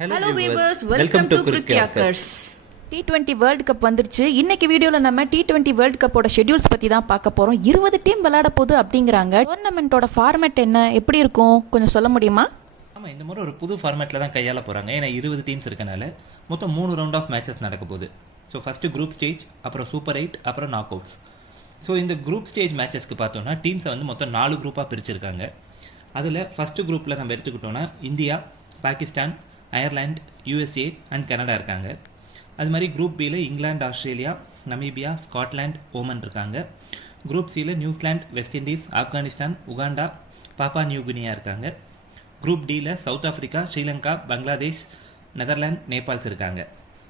Hello viewers, welcome to cricketers. T20 world cup வந்துருச்சு. இன்னைக்கு வீடியோல நம்ம T20 வேர்ல்ட் கப்போட ஷெட்யூல்ஸ் பத்தி தான் பார்க்க போறோம். 20 டீம் விளையாட போகுது அப்படிங்கிறாங்க. டோர்னமெண்டோட ஃபார்மேட் என்ன, எப்படி இருக்கும், கொஞ்சம் சொல்ல முடியுமா? ஆமாம், இந்த முறை ஒரு புது ஃபார்மேட்டில் தான் கையாள போகிறாங்க. ஏன்னா 20 டீம்ஸ் இருக்கனால மொத்தம் 3 ரவுண்ட் ஆஃப் மேட்சஸ் நடக்க போகுது. ஸோ ஃபஸ்ட்டு குரூப் ஸ்டேஜ், அப்புறம் சூப்பர் 8, அப்புறம் நாக் அவுட்ஸ். ஸோ இந்த குரூப் ஸ்டேஜ் மேட்சஸ்க்கு பார்த்தோம்னா டீம்ஸை வந்து மொத்தம் 4 குரூப்பாக பிரிச்சிருக்காங்க. அதில் ஃபஸ்ட்டு குரூப்பில் நம்ம எடுத்துக்கிட்டோன்னா India, Pakistan, Ireland, USA and Canada இருக்காங்க. அது மாதிரி குரூப் பியில் England, Australia, Namibia, Scotland, Oman இருக்காங்க. குரூப் சியில் New Zealand, West Indies, Afghanistan, Uganda, Papua New Guinea இருக்காங்க. குரூப் டியில் South Africa, Sri Lanka, Bangladesh, Netherlands, நேபாள்ஸ் இருக்காங்க.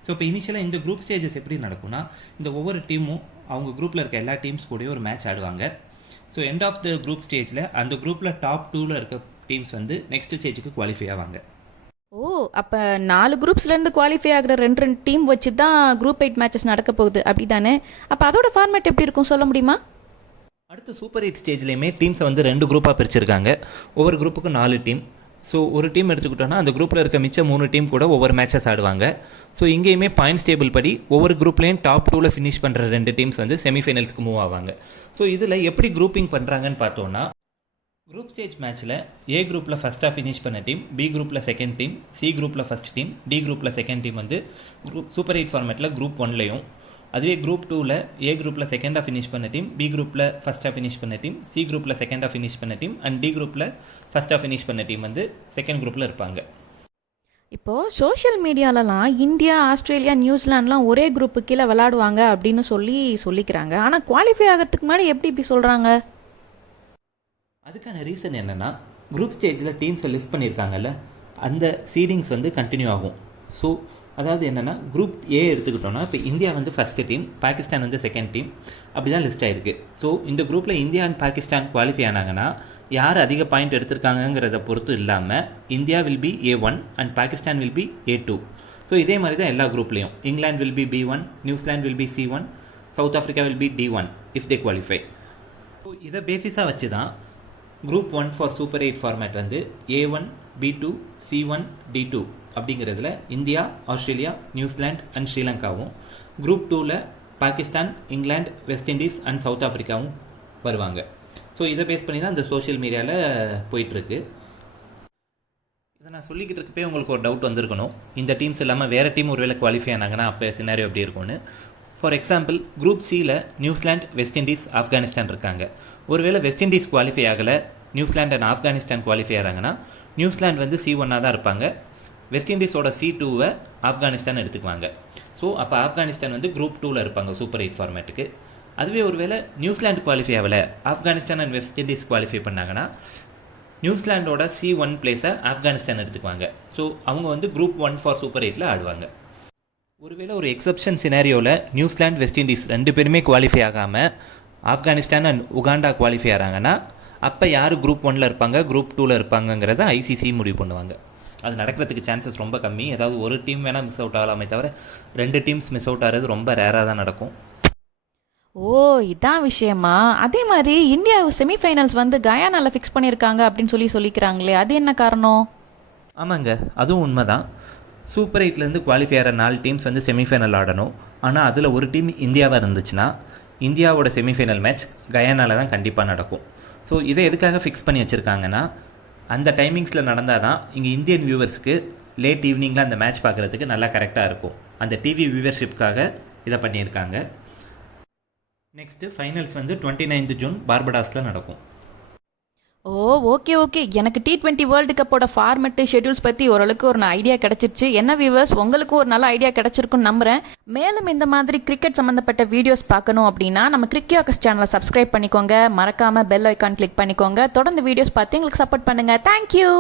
ஸோ இப்போ இனிஷியலாக இந்த குரூப் ஸ்டேஜஸ் எப்படி நடக்கும்னா, இந்த ஒவ்வொரு டீமும் அவங்க குரூப்பில் இருக்க எல்லா டீம்ஸ் கூடயும் ஒரு மேட்ச் ஆடுவாங்க. So end of the group ஸ்டேஜில் அந்த குரூப்பில் டாப் 2ல் இருக்க டீம்ஸ் வந்து நெக்ஸ்ட் ஸ்டேஜுக்கு குவாலிஃபை ஆவாங்க. ஓ, அப்போ 4 குரூப்ஸ்லேருந்து குவாலிஃபை ஆகிற ரெண்டு டீம் வச்சு தான் குரூப் 8 மேட்சஸ் நடக்க போகுது, அப்படி தானே? அப்போ அதோட ஃபார்மேட் எப்படி இருக்கும், சொல்ல முடியுமா? அடுத்து சூப்பர் 8 ஸ்டேஜ்லேயுமே டீம்ஸை வந்து 2 குரூப்பாக பிரிச்சிருக்காங்க. ஒவ்வொரு குரூப்புக்கும் 4 டீம். ஸோ ஒரு டீம் எடுத்துக்கிட்டோன்னா அந்த குரூப்பில் இருக்க மிச்ச 3 டீம் கூட ஒவ்வொரு மேட்சஸ் ஆடுவாங்க. ஸோ இங்கேயுமே பாயிண்ட்ஸ் டேபிள் படி ஒவ்வொரு குரூப்லேயும் டாப் 2ல் ஃபினிஷ் பண்ணுற 2 டீம்ஸ் வந்து செமிஃபைனல்ஸ்க்கு மூவ் ஆவாங்க. ஸோ இதில் எப்படி குரூப்பிங் பண்ணுறாங்கன்னு பார்த்தோன்னா, குரூப் ஸ்டேஜ் மேட்ச்சில் ஏ குரூப்பில் ஃபஸ்ட்டாக ஃபினிஷ் பண்ண டீம், பி குரூப்பில் செகண்ட் டீம், சி குரூப்பில் ஃபஸ்ட் டீம், டி குரூப்பில் செகண்ட் டீம் வந்து சூப்பர் 8 ஃபார்மேட்டில் குரூப் 1லையும், அதுவே குரூப் 2ல் ஏ குரூப்பில் செகண்டாக ஃபினிஷ் பண்ண டீம், பி குரூப்பில் ஃபஸ்ட்டாக ஃபினிஷ் பண்ண டீம், சி குரூப்பில் செகண்டாக ஃபினிஷ் பண்ண டீம் அண்ட் டி குரூப்பில் ஃபஸ்ட்டாக ஃபினிஷ் பண்ண டீம் வந்து செகண்ட் குரூப்பில் இருப்பாங்க. இப்போது சோஷியல் மீடியாலலாம் இந்தியா, ஆஸ்திரேலியா, நியூசிலாண்ட்லாம் ஒரே குரூப்பு கீழே விளையாடுவாங்க அப்படின்னு சொல்லிக்கிறாங்க. ஆனால் குவாலிஃபை ஆகிறதுக்கு முன்னாடி எப்படி இப்படி சொல்கிறாங்க? அதுக்கான ரீசன் என்னென்னா, குரூப் ஸ்டேஜில் டீம்ஸை லிஸ்ட் பண்ணியிருக்காங்கல்ல, அந்த சீடிங்ஸ் வந்து கண்டினியூ ஆகும். ஸோ அதாவது என்னென்னா, குரூப் ஏ எடுத்துக்கிட்டோன்னா இப்போ இந்தியா வந்து ஃபஸ்ட்டு டீம், பாகிஸ்தான் வந்து செகண்ட் டீம், அப்படி தான் லிஸ்ட் ஆகிருக்கு. ஸோ இந்த குரூப்பில் இந்தியா அண்ட் பாகிஸ்தான் குவாலிஃபை ஆனாங்கன்னா யார் அதிக பாயிண்ட் எடுத்திருக்காங்கிறத பொறுத்து இல்லாமல் India will be A1 and Pakistan will be A2. So இதே மாதிரி தான் எல்லா குரூப்லேயும் England will be B1, New Zealand will be C1, South Africa will be D1 if they qualify. So இதை பேசிஸாக வச்சு தான் குரூப் 1 ஃபார் சூப்பர் 8 ஃபார்மேட் வந்து A1, B2, C1, D2 அப்படிங்கிறதுல இந்தியா, ஆஸ்திரேலியா, நியூசிலாந்து அண்ட் ஸ்ரீலங்காவும், குரூப் 2ல் Pakistan, England, West Indies and South ஆஃப்ரிக்காவும் வருவாங்க. ஸோ இதை பேஸ் பண்ணி தான் இந்த சோஷியல் மீடியாவில் போயிட்டுருக்கு. இதை நான் சொல்லிக்கிட்டு இருக்கப்பே உங்களுக்கு ஒரு டவுட் வந்திருக்கணும், இந்த டீம்ஸ் இல்லாமல் வேறு டீம் ஒருவேளை குவாலிஃபை ஆனாங்கன்னா அப்போ சினாரியோ எப்படி இருக்கும்னு. ஃபார் எக்ஸாம்பிள், குரூப் சியில் நியூசிலாந்து, வெஸ்ட் இண்டீஸ், ஆப்கானிஸ்தான் இருக்காங்க. ஒருவேளை வெஸ்ட் இண்டீஸ் குவாலிஃபை ஆகலை, நியூசிலாந்து அண்ட் ஆப்கானிஸ்தான் குவாலிஃபை ஆகிறாங்கன்னா நியூசிலாந்து வந்து C1 தான் இருப்பாங்க, வெஸ்ட் இண்டீஸோட C2வை ஆப்கானிஸ்தான் எடுத்துக்குவாங்க. ஸோ அப்போ ஆப்கானிஸ்தான் வந்து குரூப் 2ல் இருப்பாங்க சூப்பர் 8 ஃபார்மேட்டுக்கு. அதுவே ஒருவேளை நியூசிலாந்து குவாலிஃபை ஆகலை, Afghanistan and west Indies qualify பண்ணாங்கன்னா நியூசிலாண்டோட C1 பிளேஸை ஆப்கானிஸ்தான் எடுத்துக்குவாங்க. ஸோ அவங்க வந்து குரூப் 1 ஃபார் சூப்பர் 8ல் ஆடுவாங்க. ஒருவேளை ஒரு எக்ஸப்ஷன் சினாரியோவில் நியூசிலாந்து, வெஸ்ட் இண்டீஸ் 2 பேருமே குவாலிஃபை ஆகாமல் ஆப்கானிஸ்தான் அண்ட் உகாண்டா குவாலிஃபை ஆகிறாங்கன்னா அப்போ யார் குரூப் 1ல் இருப்பாங்க, குரூப் 2ல் இருப்பாங்கங்கிறத ICC முடிவு பண்ணுவாங்க. அது நடக்கிறதுக்கு சான்சஸ் ரொம்ப கம்மி. ஏதாவது ஒரு டீம் வேணால் மிஸ் அவுட் ஆகலாமே தவிர 2 டீம்ஸ் மிஸ் அவுட் ஆகிறது ரொம்ப ரேராக தான் நடக்கும். ஓ, இதான் விஷயமா? அதே மாதிரி இந்தியா செமிஃபைனல்ஸ் வந்து கயானால ஃபிக்ஸ் பண்ணியிருக்காங்க அப்படின்னு சொல்லிக்கிறாங்களே, அது என்ன காரணம்? ஆமாங்க, அதுவும் உண்மை தான். சூப்பர் 8லேருந்து குவாலிஃபை ஆகிற 4 டீம்ஸ் வந்து செமிஃபைனல் ஆடணும். ஆனால் அதில் ஒரு டீம் இந்தியாவாக இருந்துச்சுன்னா இந்தியாவோட செமிஃபைனல் மேட்ச் கயானால தான் கண்டிப்பாக நடக்கும். ஸோ இதை எதுக்காக ஃபிக்ஸ் பண்ணி வச்சுருக்காங்கன்னா, அந்த டைமிங்ஸில் நடந்தால் தான் இங்கே இந்தியன் வியூவர்ஸ்க்கு லேட் ஈவினிங்கில் அந்த மேட்ச் பார்க்குறதுக்கு நல்லா கரெக்டாக இருக்கும். அந்த டிவி வியூவர்ஷிப்காக இதை பண்ணியிருக்காங்க. நெக்ஸ்ட்டு ஃபைனல்ஸ் வந்து 29 ஜூன் பார்படாஸில் நடக்கும். ஓ, ஓகே. எனக்கு T20 வேர்ல்டு கப்போட ஃபார்மெட்டு, ஷெட்யூல்ஸ் பற்றி ஓரளவுக்கு ஒரு ஐடியா கிடச்சிருச்சு. என்ன வியூவர்ஸ், உங்களுக்கு ஒரு நல்ல ஐடியா கிடச்சிருக்குன்னு நம்புகிறேன். மேலும் இந்த மாதிரி கிரிக்கெட் சம்மந்தப்பட்ட வீடியோஸ் பார்க்கணும் அப்படின்னா நம்ம கிரிக்கியாக்கஸ் சேனலை சப்ஸ்கிரைப் பண்ணிக்கோங்க. மறக்காமல் பெல் ஐக்கான் கிளிக் பண்ணிக்கோங்க. தொடர்ந்து வீடியோஸ் பார்த்து எங்களுக்கு சப்போர்ட் பண்ணுங்கள். தேங்க்யூ.